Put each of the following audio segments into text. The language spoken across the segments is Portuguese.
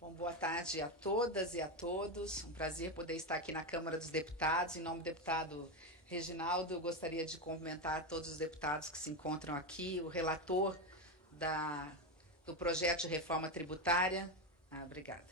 Bom, boa tarde a todas e a todos. Um prazer poder estar aqui na Câmara dos Deputados. Em nome do deputado Reginaldo, eu gostaria de cumprimentar todos os deputados que se encontram aqui, o relator do projeto de reforma tributária. Obrigada.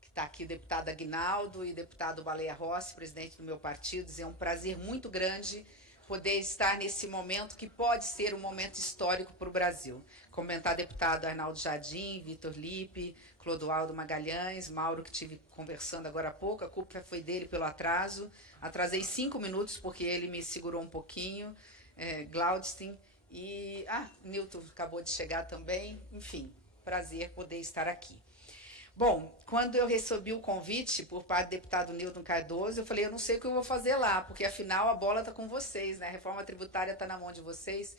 Que está aqui o deputado Aguinaldo e o deputado Baleia Rossi, presidente do meu partido. É um prazer muito grande poder estar nesse momento que pode ser um momento histórico para o Brasil. Comentar deputado Arnaldo Jardim, Vitor Lippe, Clodoaldo Magalhães, Mauro, que estive conversando agora há pouco, a culpa foi dele pelo atraso. Atrasei 5 minutos porque ele me segurou um pouquinho. Glaudstein e... Newton acabou de chegar também. Enfim, prazer poder estar aqui. Bom, quando eu recebi o convite por parte do deputado Newton Cardoso, eu falei, eu não sei o que eu vou fazer lá, porque afinal a bola está com vocês, né? A reforma tributária está na mão de vocês.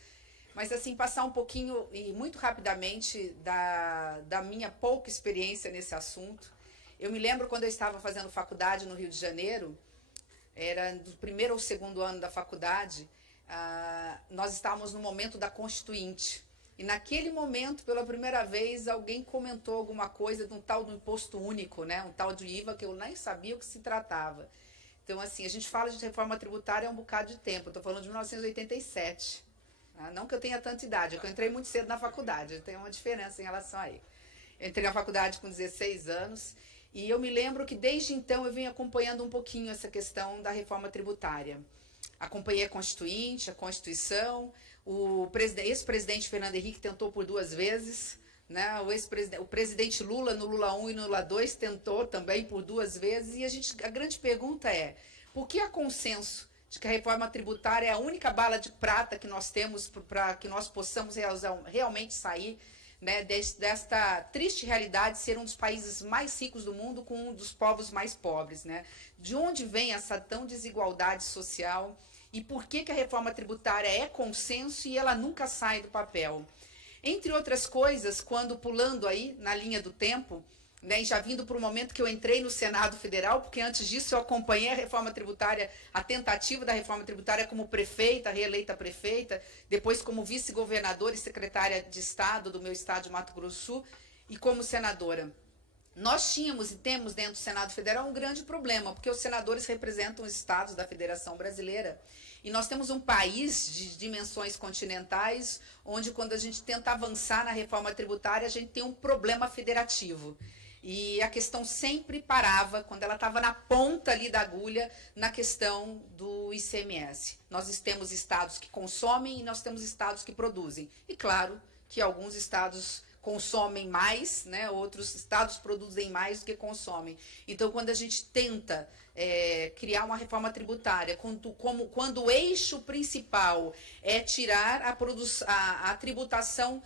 Mas assim, passar um pouquinho e muito rapidamente da minha pouca experiência nesse assunto. Eu me lembro quando eu estava fazendo faculdade no Rio de Janeiro, era do primeiro ou segundo ano da faculdade, nós estávamos no momento da Constituinte. E naquele momento, pela primeira vez, alguém comentou alguma coisa de um tal do imposto único, né? Um tal de IVA que eu nem sabia o que se tratava. Então, assim, a gente fala de reforma tributária há um bocado de tempo. Eu estou falando de 1987. Não que eu tenha tanta idade, é que eu entrei muito cedo na faculdade. Tem uma diferença em relação a ele. Eu entrei na faculdade com 16 anos e eu me lembro que desde então eu venho acompanhando um pouquinho essa questão da reforma tributária. Acompanhei a Constituinte, a Constituição. O ex-presidente Fernando Henrique tentou por 2 vezes, né? O presidente Lula, no Lula 1 e no Lula 2, tentou também por 2 vezes. E a grande pergunta é, por que há consenso de que a reforma tributária é a única bala de prata que nós temos para que nós possamos realmente sair, né, desta triste realidade de ser um dos países mais ricos do mundo com um dos povos mais pobres, né? De onde vem essa tão desigualdade social? E por que a reforma tributária é consenso e ela nunca sai do papel? Entre outras coisas, quando pulando aí na linha do tempo, né, e já vindo para o momento que eu entrei no Senado Federal, porque antes disso eu acompanhei a reforma tributária, a tentativa da reforma tributária como prefeita, reeleita prefeita, depois como vice-governadora e secretária de Estado do meu estado de Mato Grosso do Sul, e como senadora. Nós tínhamos e temos dentro do Senado Federal um grande problema, porque os senadores representam os estados da Federação Brasileira. E nós temos um país de dimensões continentais, onde quando a gente tenta avançar na reforma tributária, a gente tem um problema federativo. E a questão sempre parava, quando ela estava na ponta ali da agulha, na questão do ICMS. Nós temos estados que consomem e nós temos estados que produzem. E claro que alguns estados consomem mais, né? Outros estados produzem mais do que consomem. Então, quando a gente tenta criar uma reforma tributária, quando o eixo principal é tirar a tributação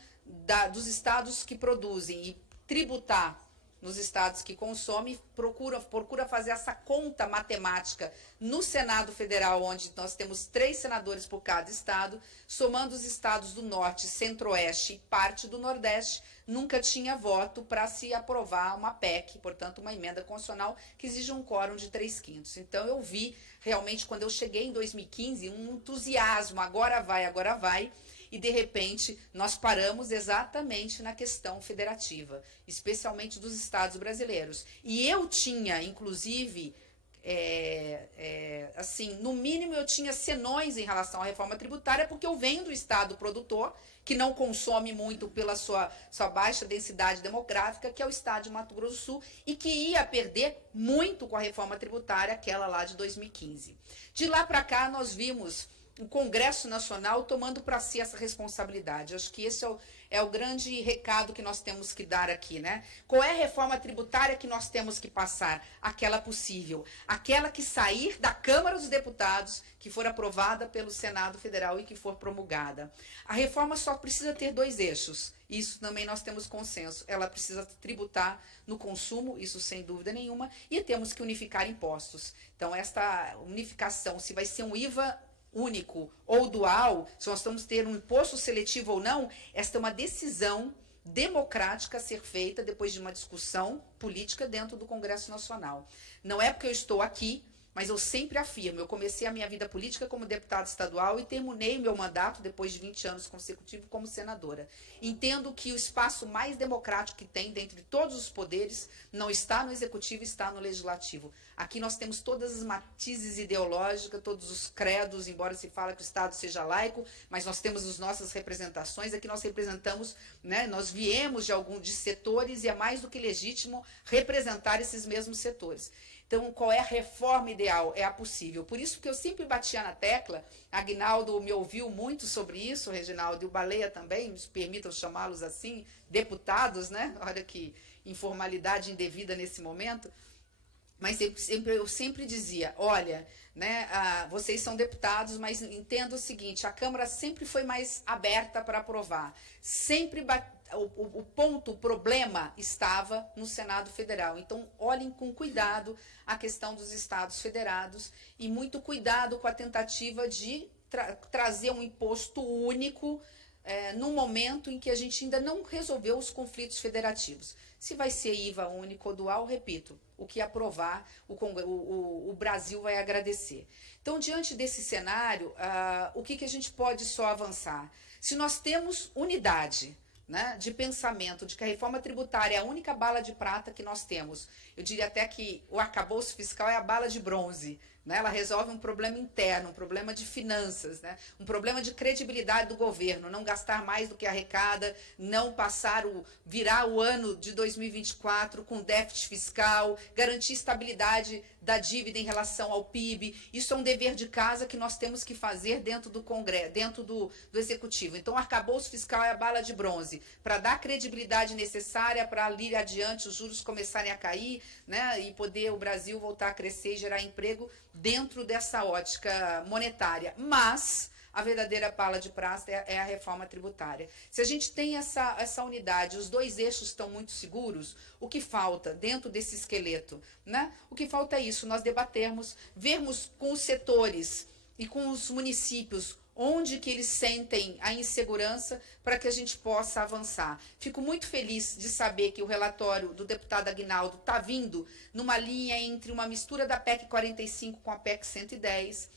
dos estados que produzem e tributar nos estados que consomem, procura fazer essa conta matemática no Senado Federal, onde nós temos 3 senadores por cada estado, somando os estados do Norte, Centro-Oeste e parte do Nordeste, nunca tinha voto para se aprovar uma PEC, portanto, uma emenda constitucional que exige um quórum de 3/5. Então, eu vi realmente, quando eu cheguei em 2015, um entusiasmo, agora vai, e, de repente, nós paramos exatamente na questão federativa, especialmente dos estados brasileiros. E eu tinha, inclusive, assim, no mínimo eu tinha senões em relação à reforma tributária, porque eu venho do estado produtor, que não consome muito pela sua baixa densidade demográfica, que é o estado de Mato Grosso do Sul, e que ia perder muito com a reforma tributária, aquela lá de 2015. De lá para cá, nós vimos o Congresso Nacional tomando para si essa responsabilidade. Acho que esse é o grande recado que nós temos que dar aqui, né? Qual é a reforma tributária que nós temos que passar? Aquela possível, aquela que sair da Câmara dos Deputados, que for aprovada pelo Senado Federal e que for promulgada. A reforma só precisa ter 2 eixos. Isso também nós temos consenso. Ela precisa tributar no consumo, isso sem dúvida nenhuma, e temos que unificar impostos. Então, esta unificação, se vai ser um IVA único ou dual, se nós vamos ter um imposto seletivo ou não, esta é uma decisão democrática a ser feita depois de uma discussão política dentro do Congresso Nacional. Não é porque eu estou aqui mas eu sempre afirmo, eu comecei a minha vida política como deputada estadual e terminei meu mandato, depois de 20 anos consecutivos, como senadora. Entendo que o espaço mais democrático que tem, dentre todos os poderes, não está no executivo, está no legislativo. Aqui nós temos todas as matizes ideológicas, todos os credos, embora se fale que o Estado seja laico, mas nós temos as nossas representações, aqui nós representamos, né, nós viemos de alguns de setores e é mais do que legítimo representar esses mesmos setores. Então, qual é a reforma ideal? É a possível. Por isso que eu sempre batia na tecla, Aguinaldo me ouviu muito sobre isso, Reginaldo, e o Baleia também, me permitam chamá-los assim, deputados, né? Olha que informalidade indevida nesse momento. Mas eu sempre dizia, olha, né, vocês são deputados, mas entenda o seguinte, a Câmara sempre foi mais aberta para aprovar. Sempre o problema estava no Senado Federal. Então, olhem com cuidado a questão dos estados federados e muito cuidado com a tentativa de trazer um imposto único num momento em que a gente ainda não resolveu os conflitos federativos. Se vai ser IVA único ou dual, repito, o que aprovar, o Brasil vai agradecer. Então, diante desse cenário, o que a gente pode só avançar? Se nós temos unidade, né, de pensamento, de que a reforma tributária é a única bala de prata que nós temos, eu diria até que o arcabouço fiscal é a bala de bronze, né? Ela resolve um problema interno, um problema de finanças, né? Um problema de credibilidade do governo, não gastar mais do que arrecada, não virar o ano de 2024 com déficit fiscal, garantir estabilidade da dívida em relação ao PIB. Isso é um dever de casa que nós temos que fazer dentro do Congresso, dentro do Executivo. Então, o arcabouço fiscal é a bala de bronze, para dar a credibilidade necessária para ir adiante, os juros começarem a cair, né, e poder o Brasil voltar a crescer e gerar emprego dentro dessa ótica monetária. Mas a verdadeira bala de prata é a reforma tributária. Se a gente tem essa unidade, os dois eixos estão muito seguros, o que falta dentro desse esqueleto? Né? O que falta é isso, nós debatermos, vermos com os setores e com os municípios onde que eles sentem a insegurança para que a gente possa avançar. Fico muito feliz de saber que o relatório do deputado Aguinaldo está vindo numa linha entre uma mistura da PEC 45 com a PEC 110.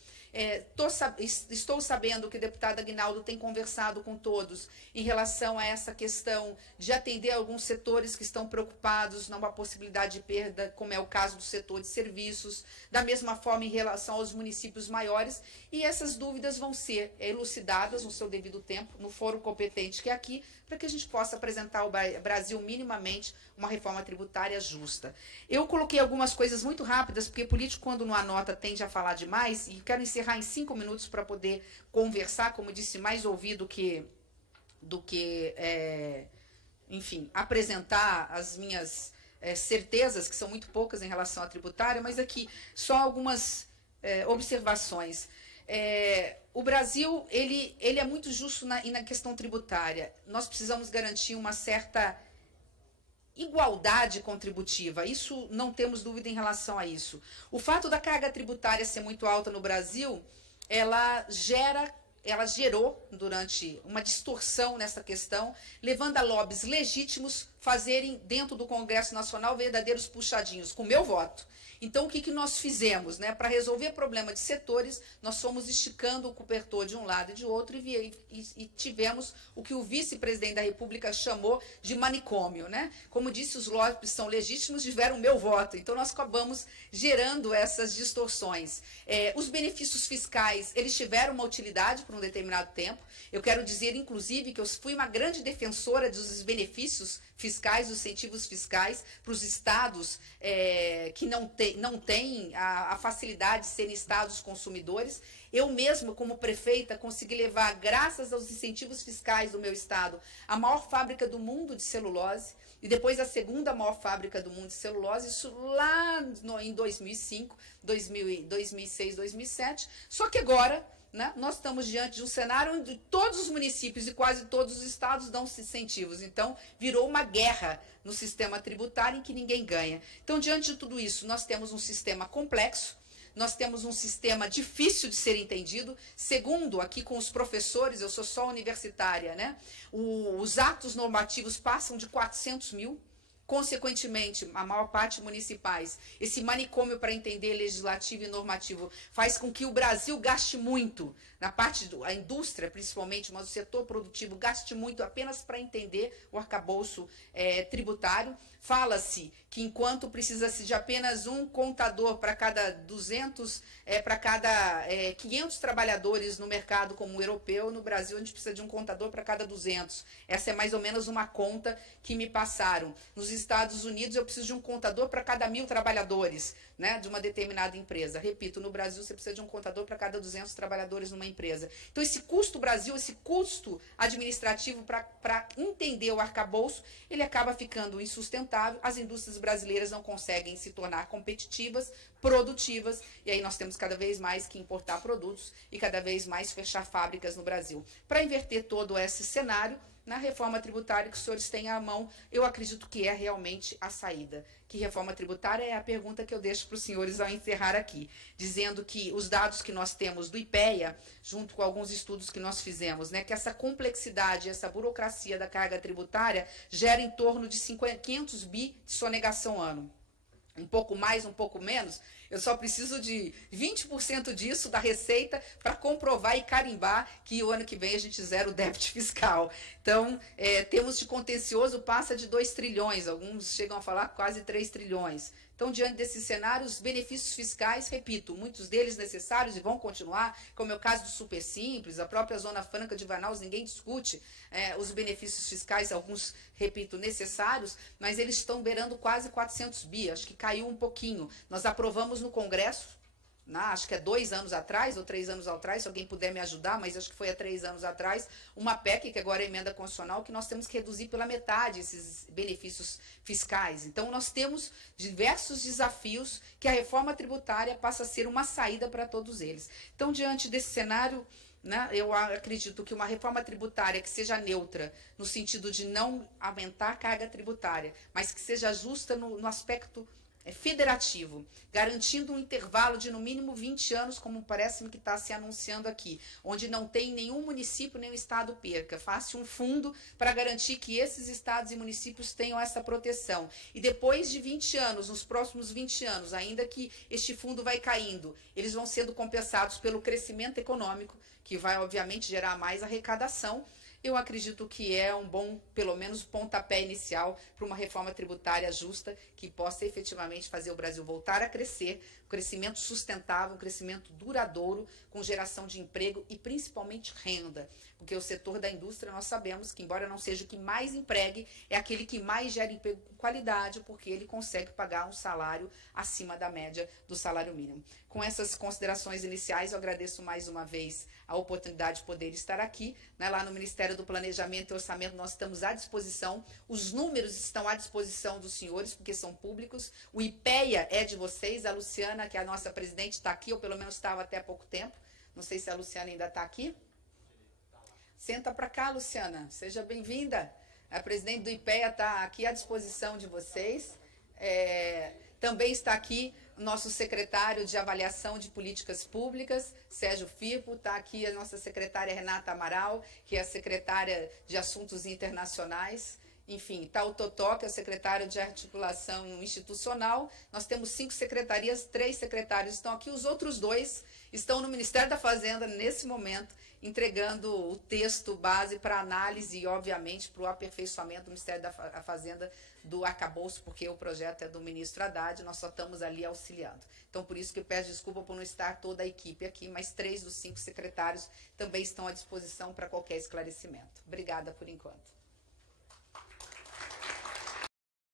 Estou sabendo que o deputado Aguinaldo tem conversado com todos em relação a essa questão de atender alguns setores que estão preocupados numa possibilidade de perda, como é o caso do setor de serviços, da mesma forma em relação aos municípios maiores, e essas dúvidas vão ser elucidadas no seu devido tempo, no fórum competente que é aqui, para que a gente possa apresentar ao Brasil minimamente uma reforma tributária justa. Eu coloquei algumas coisas muito rápidas, porque político, quando não anota, tende a falar demais, e quero encerrar em 5 minutos para poder conversar, como disse, mais ouvir do que enfim, apresentar as minhas certezas, que são muito poucas em relação à tributária, mas aqui só algumas observações. O Brasil ele é muito justo na questão tributária. Nós precisamos garantir uma certa igualdade contributiva, isso não temos dúvida em relação a isso. O fato da carga tributária ser muito alta no Brasil, ela gerou durante uma distorção nessa questão, levando a lobbies legítimos fazerem dentro do Congresso Nacional verdadeiros puxadinhos, com meu voto. Então, o que nós fizemos? Né? Para resolver problema de setores, nós fomos esticando o cobertor de um lado e de outro e tivemos o que o vice-presidente da República chamou de manicômio. Né? Como disse, os lobbies são legítimos, tiveram o meu voto. Então, nós acabamos gerando essas distorções. Os benefícios fiscais, eles tiveram uma utilidade por um determinado tempo. Eu quero dizer, inclusive, que eu fui uma grande defensora dos benefícios fiscais, os incentivos fiscais para os estados que não têm a facilidade de serem estados consumidores. Eu mesma, como prefeita, consegui levar, graças aos incentivos fiscais do meu estado, a maior fábrica do mundo de celulose, e depois a segunda maior fábrica do mundo de celulose, isso lá em 2005, 2006, 2007. Só que agora, né, nós estamos diante de um cenário onde todos os municípios e quase todos os estados dão incentivos. Então, virou uma guerra no sistema tributário em que ninguém ganha. Então, diante de tudo isso, nós temos um sistema complexo, nós temos um sistema difícil de ser entendido. Segundo, aqui com os professores, eu sou só universitária, né? Os atos normativos passam de 400 mil. consequentemente, a maior parte municipais, esse manicômio para entender legislativo e normativo faz com que o Brasil gaste muito, na parte da indústria principalmente, mas o setor produtivo gaste muito apenas para entender o arcabouço tributário. Fala-se que enquanto precisa-se de apenas um contador para cada 500 trabalhadores no mercado como o europeu, no Brasil a gente precisa de um contador para cada 200. Essa é mais ou menos uma conta que me passaram. Nos Estados Unidos eu preciso de um contador para cada 1.000 trabalhadores, né, de uma determinada empresa. Repito, no Brasil você precisa de um contador para cada 200 trabalhadores numa empresa. Então esse custo Brasil, esse custo administrativo para entender o arcabouço, ele acaba ficando insustentável. As indústrias brasileiras não conseguem se tornar competitivas, produtivas, e aí nós temos cada vez mais que importar produtos e cada vez mais fechar fábricas no Brasil. Para inverter todo esse cenário, na reforma tributária que os senhores têm à mão, eu acredito que é realmente a saída. Que reforma tributária é a pergunta que eu deixo para os senhores ao encerrar aqui, dizendo que os dados que nós temos do IPEA, junto com alguns estudos que nós fizemos, né, que essa complexidade, essa burocracia da carga tributária gera em torno de 500 bi de sonegação ano. Um pouco mais, um pouco menos, eu só preciso de 20% disso da receita para comprovar e carimbar que o ano que vem a gente zera o déficit fiscal. Então, temos de contencioso passa de 2 trilhões, alguns chegam a falar quase 3 trilhões. Então, diante desses cenários, benefícios fiscais, repito, muitos deles necessários e vão continuar, como é o caso do Super Simples, a própria Zona Franca de Manaus, ninguém discute os benefícios fiscais, alguns, repito, necessários, mas eles estão beirando quase 400 bi, acho que caiu um pouquinho. Nós aprovamos no Congresso, acho que é 2 anos atrás ou 3 anos atrás, se alguém puder me ajudar, mas acho que foi há 3 anos atrás, uma PEC, que agora é emenda constitucional, que nós temos que reduzir pela metade esses benefícios fiscais. Então, nós temos diversos desafios que a reforma tributária passa a ser uma saída para todos eles. Então, diante desse cenário, né, eu acredito que uma reforma tributária que seja neutra, no sentido de não aumentar a carga tributária, mas que seja justa no aspecto federativo, garantindo um intervalo de no mínimo 20 anos, como parece-me que está se anunciando aqui, onde não tem nenhum município, nem o estado perca. Faça um fundo para garantir que esses estados e municípios tenham essa proteção. E depois de 20 anos, nos próximos 20 anos, ainda que este fundo vai caindo, eles vão sendo compensados pelo crescimento econômico, que vai, obviamente, gerar mais arrecadação. Eu acredito que é um bom, pelo menos, pontapé inicial para uma reforma tributária justa que possa efetivamente fazer o Brasil voltar a crescer, um crescimento sustentável, um crescimento duradouro, com geração de emprego e principalmente renda. Porque o setor da indústria, nós sabemos que, embora não seja o que mais empregue, é aquele que mais gera emprego com qualidade, porque ele consegue pagar um salário acima da média do salário mínimo. Com essas considerações iniciais, eu agradeço mais uma vez a oportunidade de poder estar aqui, né, lá no Ministério do Planejamento e Orçamento nós estamos à disposição, os números estão à disposição dos senhores, porque são públicos, o IPEA é de vocês, a Luciana, que é a nossa presidente, está aqui, ou pelo menos estava até há pouco tempo, não sei se a Luciana ainda está aqui. Senta para cá, Luciana, seja bem-vinda. A presidente do IPEA está aqui à disposição de vocês. Também está aqui o nosso secretário de Avaliação de Políticas Públicas, Sérgio Firpo, está aqui a nossa secretária Renata Amaral, que é a secretária de Assuntos Internacionais. Enfim, está o Totó, que é o secretário de Articulação Institucional. Nós temos 5 secretarias, 3 secretários estão aqui, os outros 2 estão no Ministério da Fazenda nesse momento, entregando o texto base para análise e, obviamente, para o aperfeiçoamento do Ministério da Fazenda do arcabouço, porque o projeto é do ministro Haddad, nós só estamos ali auxiliando. Então, por isso que eu peço desculpa por não estar toda a equipe aqui, mas 3 dos 5 secretários também estão à disposição para qualquer esclarecimento. Obrigada por enquanto.